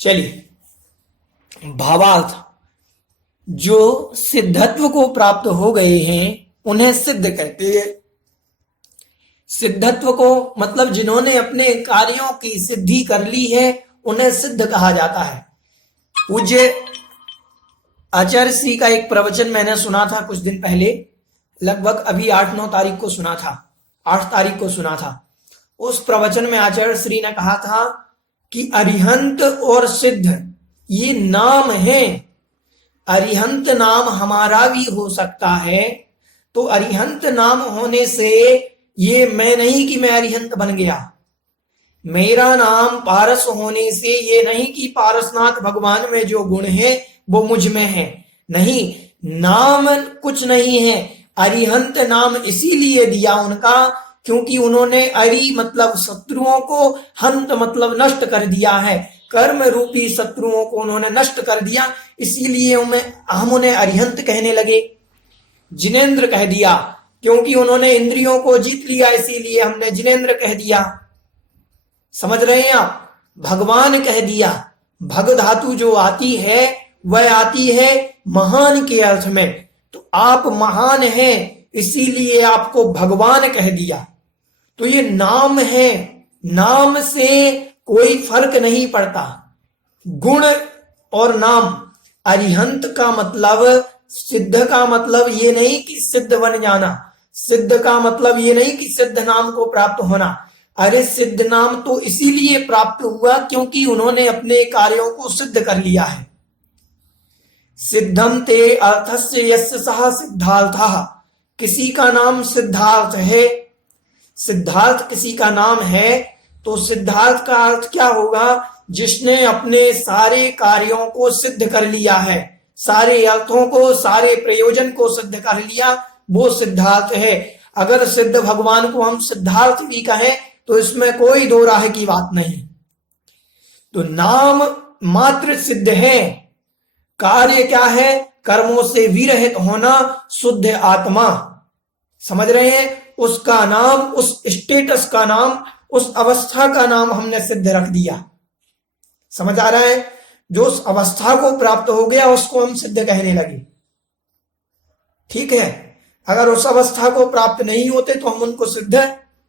चलिए भावार्थ, जो सिद्धत्व को प्राप्त हो गए हैं उन्हें सिद्ध कहते हैं। सिद्धत्व को मतलब जिन्होंने अपने कार्यों की सिद्धि कर ली है उन्हें सिद्ध कहा जाता है। पूज्य आचार्य श्री का एक प्रवचन मैंने सुना था कुछ दिन पहले, लगभग अभी 8-9 तारीख को सुना था, 8 तारीख को सुना था। उस प्रवचन में आचार्य श्री ने कहा था कि अरिहंत और सिद्ध ये नाम है। अरिहंत नाम हमारा भी हो सकता है, तो अरिहंत नाम होने से ये मैं नहीं कि मैं अरिहंत बन गया, मेरा नाम पारस होने से ये नहीं कि पारसनाथ भगवान में जो गुण है वो मुझ में है, नहीं, नाम कुछ नहीं है। अरिहंत नाम इसीलिए दिया उनका क्योंकि उन्होंने अरि मतलब शत्रुओं को, हंत मतलब नष्ट कर दिया है, कर्म रूपी शत्रुओं को उन्होंने नष्ट कर दिया, इसीलिए हम उन्हें अरिहंत कहने लगे। जिनेंद्र कह दिया क्योंकि उन्होंने इंद्रियों को जीत लिया, इसीलिए हमने जिनेंद्र कह दिया। समझ रहे हैं आप? भगवान कह दिया। भग धातु जो आती है वह आती है महान के अर्थ में, तो आप महान हैं इसीलिए आपको भगवान कह दिया। तो ये नाम है, नाम से कोई फर्क नहीं पड़ता। गुण और नाम, अरिहंत का मतलब, सिद्ध का मतलब ये नहीं कि सिद्ध बन जाना, सिद्ध का मतलब ये नहीं कि सिद्ध नाम को प्राप्त होना। अरे सिद्ध नाम तो इसीलिए प्राप्त हुआ क्योंकि उन्होंने अपने कार्यों को सिद्ध कर लिया है। सिद्धम ते अर्थस्य यस्य सः सिद्धार्थः, किसी का नाम सिद्धार्थ है, सिद्धार्थ किसी का नाम है, तो सिद्धार्थ का अर्थ क्या होगा? जिसने अपने सारे कार्यों को सिद्ध कर लिया है, सारे अर्थों को, सारे प्रयोजन को सिद्ध कर लिया, वो सिद्धार्थ है। अगर सिद्ध भगवान को हम सिद्धार्थ भी कहें तो इसमें कोई दो राह की बात नहीं। तो नाम मात्र सिद्ध है, कार्य क्या है? कर्मों से विरहित होना, शुद्ध आत्मा। समझ रहे हैं? उसका नाम, उस स्टेटस का नाम, उस अवस्था का नाम हमने सिद्ध रख दिया। समझ आ रहा है? जो उस अवस्था को प्राप्त हो गया उसको हम सिद्ध कहने लगे। ठीक है, अगर उस अवस्था को प्राप्त नहीं होते तो हम उनको सिद्ध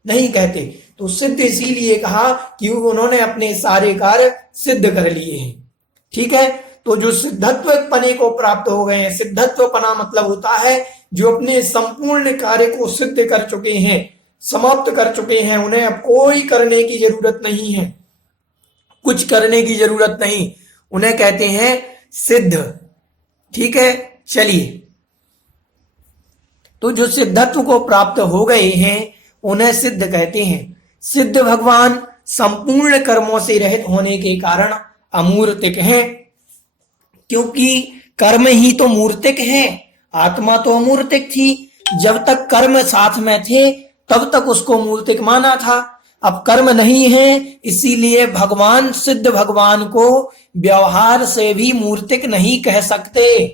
नहीं कहते। तो सिद्ध इसीलिए कहा कि उन्होंने अपने सारे कार्य सिद्ध कर लिए हैं। ठीक है, तो जो सिद्धत्व पने को प्राप्त हो गए हैं, सिद्धत्व पना मतलब होता है जो अपने संपूर्ण कार्य को सिद्ध कर चुके हैं, समाप्त कर चुके हैं, उन्हें अब कोई करने की जरूरत नहीं है, कुछ करने की जरूरत नहीं, उन्हें कहते हैं सिद्ध। ठीक है, चलिए, तो जो सिद्धत्व को प्राप्त हो गए हैं उन्हें सिद्ध कहते हैं। सिद्ध भगवान संपूर्ण कर्मों से रहित होने के कारण अमूर्तिक हैं, क्योंकि कर्म ही तो मूर्तिक है, आत्मा तो अमूर्तिक थी। जब तक कर्म साथ में थे तब तक उसको मूर्तिक माना था, अब कर्म नहीं है, इसीलिए भगवान, सिद्ध भगवान को व्यवहार से भी मूर्तिक नहीं कह सकते।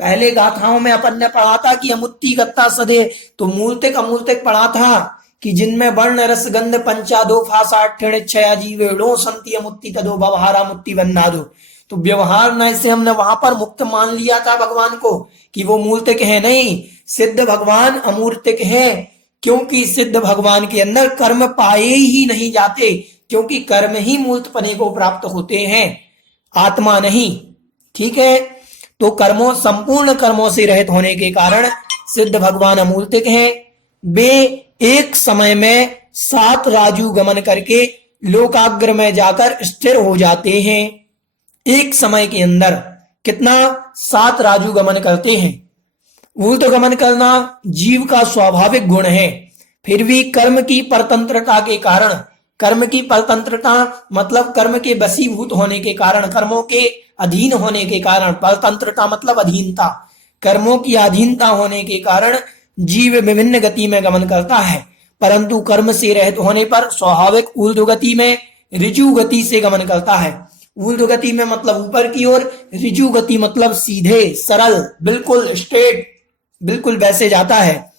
पहले गाथाओं में अपन ने पढ़ा था कि अमुत्ति गत्ता सदे, तो मूर्तिक अमूर्तिक पढ़ा था कि जिनमें वर्ण रस गंध पंचादो फासा अठ्ठिण छया जीवेणो संति अमुत्ति तदो व्यवहारा मुक्ति बंधादो। तो व्यवहार न से हमने वहां पर मुक्त मान लिया था भगवान को कि वो मूर्तिक है। नहीं, सिद्ध भगवान अमूर्तिक है, क्योंकि सिद्ध भगवान के अंदर कर्म पाए ही नहीं जाते, क्योंकि कर्म ही मूर्तपने को प्राप्त होते हैं, आत्मा नहीं। ठीक है, तो कर्मों संपूर्ण कर्मों से रहित होने के कारण सिद्ध भगवान अमूर्तिक हैं। वे एक समय में 7 राजू गमन करके लोकाग्र में जाकर स्थिर हो जाते हैं। एक समय के अंदर कितना 7 राजू गमन करते हैं। ऊर्ध गमन करना जीव का स्वाभाविक गुण है, फिर भी कर्म की परतंत्रता के कारण, कर्म की परतंत्रता मतलब कर्म के वशीभूत होने के कारण, कर्मों के अधीन होने के कारण, परतंत्रता मतलब अधीनता, कर्मों की अधीनता होने के कारण जीव विभिन्न गति में गमन करता है, परंतु कर्म से रहित होने पर स्वाभाविक ऊर्ध्व गति में ऋजु गति से गमन करता है। ऊर्ध्व गति में मतलब ऊपर की ओर, ऋजु गति मतलब सीधे सरल, बिल्कुल स्ट्रेट, बिल्कुल वैसे जाता है।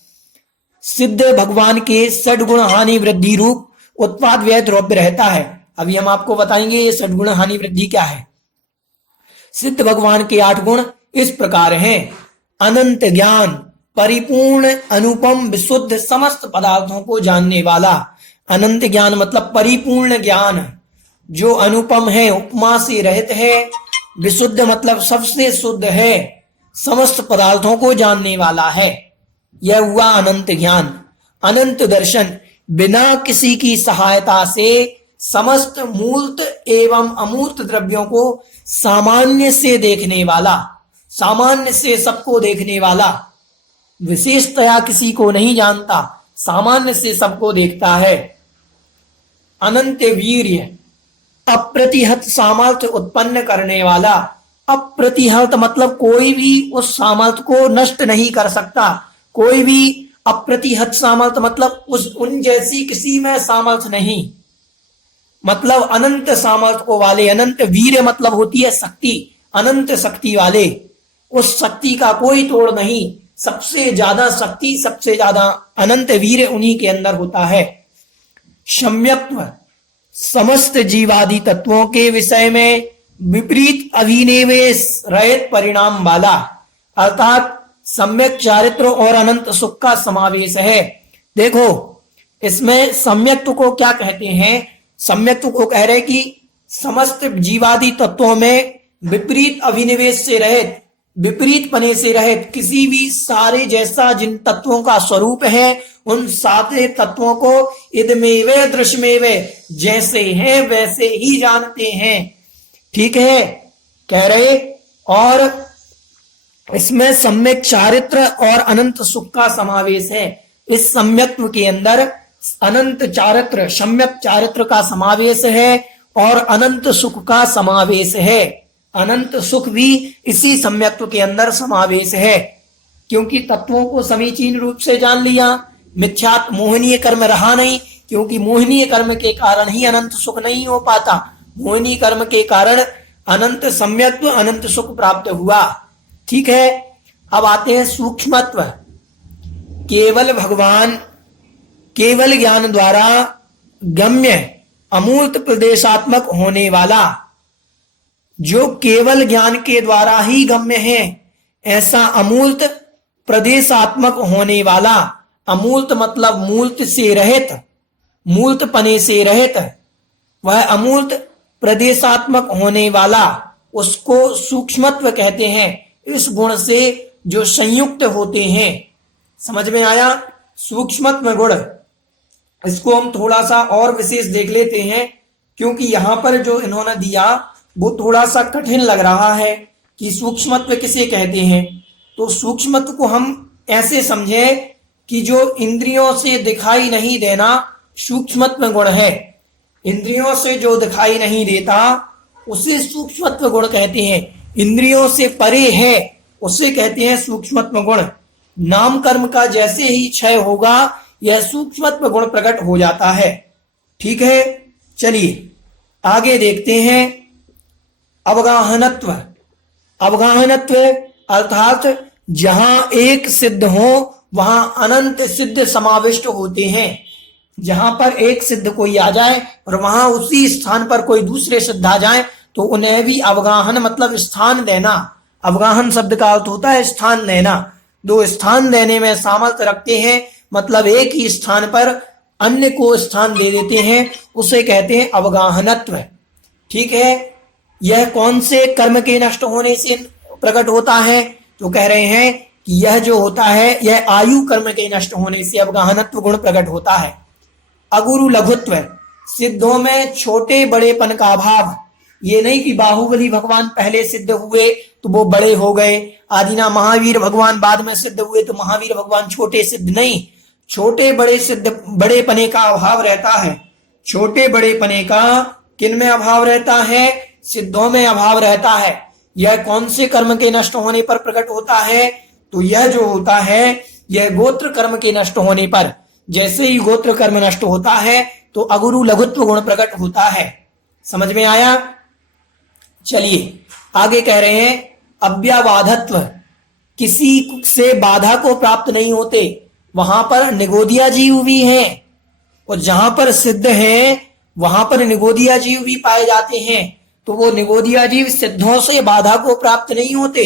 सिद्ध भगवान के षड्गुण हानि वृद्धि रूप उत्पाद व्यय द्रव्य रहता है। अभी हम आपको बताएंगे ये षड्गुण हानि वृद्धि क्या है। सिद्ध भगवान के 8 गुण इस प्रकार हैं। अनंत ज्ञान, परिपूर्ण अनुपम विशुद्ध समस्त पदार्थों को जानने वाला। अनंत ज्ञान मतलब परिपूर्ण ज्ञान जो अनुपम है, उपमा से रहित है। विशुद्ध मतलब सबसे शुद्ध है, समस्त पदार्थों को जानने वाला है। यह हुआ अनंत ज्ञान। अनंत दर्शन, बिना किसी की सहायता से समस्त मूर्त एवं अमूर्त द्रव्यों को सामान्य से देखने वाला, सामान्य से सबको देखने वाला, विशेषतया किसी को नहीं जानता, सामान्य से सबको देखता है। अनंत वीर्य, अप्रतिहत सामर्थ्य उत्पन्न करने वाला। अप्रतिहत मतलब कोई भी उस सामर्थ्य को नष्ट नहीं कर सकता, कोई भी अप्रतिहत सामर्थ्य मतलब उन जैसी किसी में सामर्थ्य नहीं, मतलब अनंत सामर्थ्य को वाले। अनंत वीर्य मतलब होती है शक्ति, अनंत शक्ति वाले, उस शक्ति का कोई तोड़ नहीं। सबसे ज्यादा शक्ति, सबसे ज्यादा अनंत वीर्य उन्हीं के अंदर होता है। सम्यक्त्व, समस्त जीवादि तत्वों के विषय में विपरीत अभिनिवेश रहित परिणाम वाला, अर्थात सम्यक चारित्र और अनंत सुख का समावेश है। देखो इसमें सम्यक्त्व को क्या कहते हैं। सम्यक्त्व को कह रहे कि समस्त जीवादि तत्वों में विपरीत अभिनिवेश से रहित, विपरीत पने से रहित, किसी भी सारे जैसा जिन तत्वों का स्वरूप है उन सारे तत्वों को इदमेव दृश्यमेव, जैसे हैं वैसे ही जानते हैं। ठीक है, कह रहे। और इसमें सम्यक चारित्र और अनंत सुख का समावेश है। इस सम्यक्त्व के अंदर अनंत चारित्र, सम्यक चारित्र का समावेश है और अनंत सुख का समावेश है। अनंत सुख भी इसी सम्यक्त्व के अंदर समावेश है, क्योंकि तत्वों को समीचीन रूप से जान लिया। मिथ्यात मोहनीय कर्म रहा नहीं, क्योंकि मोहनीय कर्म के कारण ही अनंत सुख नहीं हो पाता। मोहनीय कर्म के कारण अनंत सम्यक्त्व, अनंत सुख प्राप्त हुआ। ठीक है, अब आते हैं सूक्ष्मत्व। केवल भगवान, केवल ज्ञान द्वारा गम्य अमूर्त प्रदेशात्मक होने वाला, जो केवल ज्ञान के द्वारा ही गम्य है, ऐसा अमूर्त प्रदेशात्मक होने वाला। अमूर्त मतलब मूर्त से रहित, मूर्त पने से रहित, वह अमूर्त प्रदेशात्मक होने वाला, उसको सूक्ष्मत्व कहते हैं। इस गुण से जो संयुक्त होते हैं, समझ में आया। सूक्ष्मत्व गुण, इसको हम थोड़ा सा और विशेष देख लेते हैं, क्योंकि यहां पर जो इन्होंने दिया वो थोड़ा सा कठिन लग रहा है कि सूक्ष्मत्व किसे कहते हैं। तो सूक्ष्मत्व को हम ऐसे समझे कि जो इंद्रियों से दिखाई नहीं देना सूक्ष्मत्व गुण है। इंद्रियों से जो दिखाई नहीं देता उसे सूक्ष्मत्व गुण कहते हैं। इंद्रियों से परे है उसे कहते हैं सूक्ष्मत्व गुण। नाम कर्म का जैसे ही क्षय होगा यह सूक्ष्मत्व गुण प्रकट हो जाता है। ठीक है, चलिए आगे देखते हैं। अवगाहनत्व। अवगाहनत्व अर्थात जहां एक सिद्ध हो वहां अनंत सिद्ध समाविष्ट होते हैं। जहां पर एक सिद्ध कोई आ जाए और वहां उसी स्थान पर कोई दूसरे सिद्ध आ जाए तो उन्हें भी अवगाहन मतलब स्थान देना। अवगाहन शब्द का अर्थ होता है स्थान देना। दो स्थान देने में सामर्थ्य रखते हैं, मतलब एक ही स्थान पर अन्य को स्थान दे देते हैं, उसे कहते हैं अवगाहनत्व। ठीक है, यह कौन से कर्म के नष्ट होने से प्रकट होता है? तो कह रहे हैं कि यह जो होता है यह आयु कर्म के नष्ट होने से अवगाहनत्व गुण प्रकट होता है। अगुरु लघुत्व, सिद्धों में छोटे बड़ेपन का अभाव। ये नहीं कि बाहुबली भगवान पहले सिद्ध हुए तो वो बड़े हो गए, आदिना महावीर भगवान बाद में सिद्ध हुए तो महावीर भगवान छोटे सिद्ध नहीं। छोटे बड़े सिद्ध बड़ेपने का अभाव रहता है। छोटे बड़ेपने का किन में अभाव रहता है? सिद्धों में अभाव रहता है। यह कौन से कर्म के नष्ट होने पर प्रकट होता है? तो यह जो होता है यह गोत्र कर्म के नष्ट होने पर। जैसे ही गोत्र कर्म नष्ट होता है तो अगुरु लघुत्व गुण प्रकट होता है। समझ में आया? चलिए आगे कह रहे हैं अव्याबाधत्व, किसी से बाधा को प्राप्त नहीं होते। वहां पर निगोदिया जीव भी हैं और जहां पर सिद्ध हैं वहां पर निगोदिया जीव भी पाए जाते हैं। तो वो निगोदिया जीव सिद्धों से बाधा को प्राप्त नहीं होते।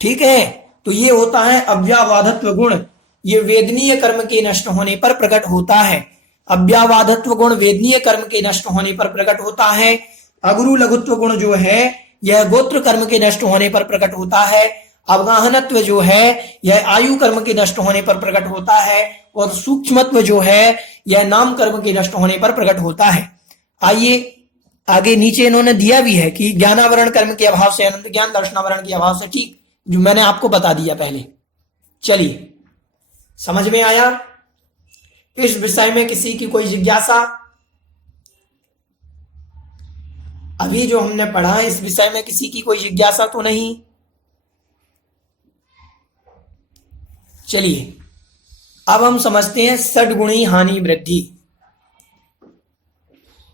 ठीक है, तो ये होता है अव्याबाधत्व गुण। ये वेदनीय कर्म के नष्ट होने पर प्रकट होता है। अव्याबाधत्व गुण वेदनीय कर्म के नष्ट होने पर प्रकट होता है। अगुरु लघुत्व गुण जो है यह गोत्र कर्म के नष्ट होने पर प्रकट होता है। अवगाहनत्व जो है यह आयु कर्म के नष्ट होने पर प्रकट होता है। और सूक्ष्मत्व जो है यह नाम कर्म के नष्ट होने पर प्रकट होता है। आइए आगे नीचे इन्होंने दिया भी है कि ज्ञानावरण कर्म के अभाव से अनंत ज्ञान, दर्शनावरण के अभाव से, ठीक जो मैंने आपको बता दिया पहले। चलिए समझ में आया? इस विषय में किसी की कोई जिज्ञासा? अभी जो हमने पढ़ा है इस विषय में किसी की कोई जिज्ञासा तो नहीं? चलिए अब हम समझते हैं षड्गुणी हानि वृद्धि।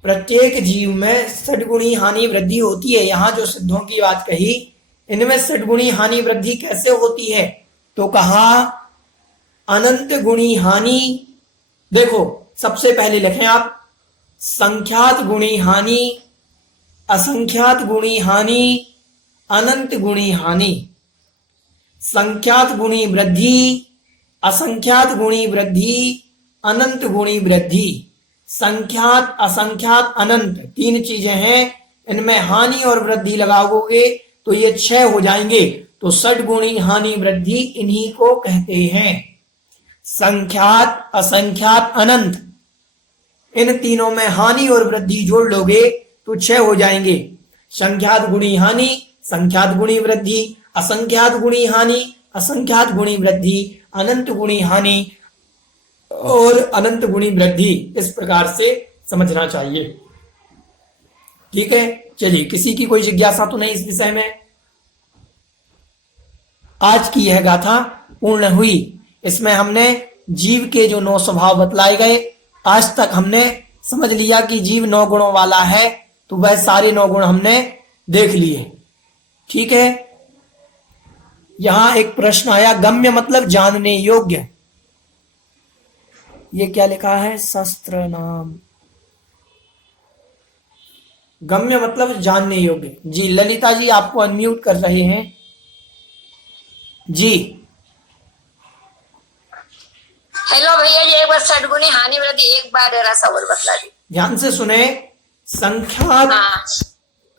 प्रत्येक जीव में षड्गुणी हानि वृद्धि होती है। यहां जो सिद्धों की बात कही, इनमें षड्गुणी हानि वृद्धि कैसे होती है? तो कहा अनंत गुणी हानि। देखो सबसे पहले लिखें आप संख्यात गुणी हानि, असंख्यात गुणी हानि, अनंत गुणी हानि। संख्यात गुणी वृद्धि, असंख्यात गुणी वृद्धि, अनंत गुणी वृद्धि। संख्यात, असंख्यात, अनंत तीन चीजें हैं। इनमें हानि और वृद्धि लगाओगे तो ये 6 हो जाएंगे। तो षड्गुणी हानि वृद्धि इन्हीं को कहते हैं। संख्यात, असंख्यात, अनंत, इन तीनों में हानि और वृद्धि जोड़ लोगे तो 6 हो जाएंगे। संख्यात गुणी हानि, संख्यात गुणी वृद्धि, असंख्यात गुणी हानि, असंख्यात गुणी वृद्धि, अनंत गुणी हानि और अनंत गुणी वृद्धि। इस प्रकार से समझना चाहिए। ठीक है, चलिए किसी की कोई जिज्ञासा तो नहीं इस विषय में? आज की यह गाथा पूर्ण हुई। इसमें हमने जीव के जो 9 स्वभाव बतलाए गए, आज तक हमने समझ लिया कि जीव 9 गुणों वाला है। तो वह सारे 9 गुण हमने देख लिए। ठीक है, यहां एक प्रश्न आया, गम्य मतलब जानने योग्य। ये क्या लिखा है? शस्त्र नाम। गम्य मतलब जानने योग्य। जी ललिता जी आपको अनम्यूट कर रहे हैं जी। हेलो भैया जी, एक बार षड्गुणी हानि वृद्धि एक बार जरा सा और बतला दी। ध्यान से सुने। संख्यात, हाँ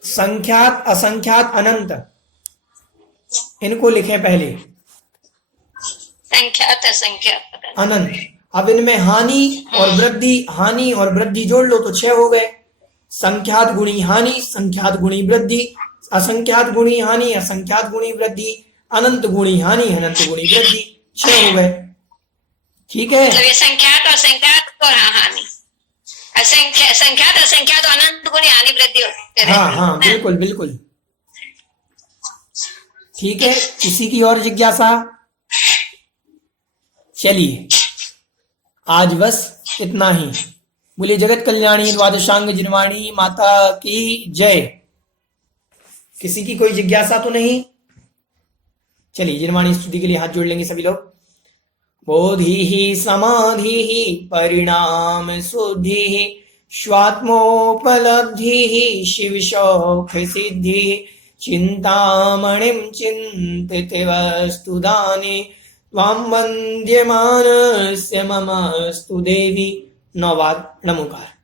संख्यात, असंख्यात, अनंत, इनको लिखें पहले। संख्यात, असंख्यात, अनंत। अब इनमें हानि और वृद्धि, हानि और वृद्धि जोड़ लो तो 6 हो गए। संख्यात गुणी हानि, संख्यात गुणी वृद्धि, असंख्यात गुणी हानि, असंख्यात गुणी वृद्धि, अनंत गुणी हानि, अनंत गुणी वृद्धि, 6 हो गए। ठीक है, मतलब ये संख्यात और संख्यात और हानि, संख्यात असंख्यात और अनंत गुणी हानि वृद्धि होते हैं। हाँ हाँ बिल्कुल बिल्कुल। ठीक है, किसी की और जिज्ञासा? चलिए आज बस इतना ही। बोलिए जगत कल्याणी द्वादशांग जिनवाणी माता की जय। किसी की कोई जिज्ञासा तो नहीं? चलिए जिनवाणी स्तुति के लिए हाथ जोड़ लेंगे सभी लोग। बोधि समाधि परिणाम शुद्धि स्वात्मोपलब्धि शिव शौख सिद्धि चिंतामणिं चिंतित वस्तुदाने त्वां वन्द्यमानस्य ममस्तु देवी नौवाद नमोकार।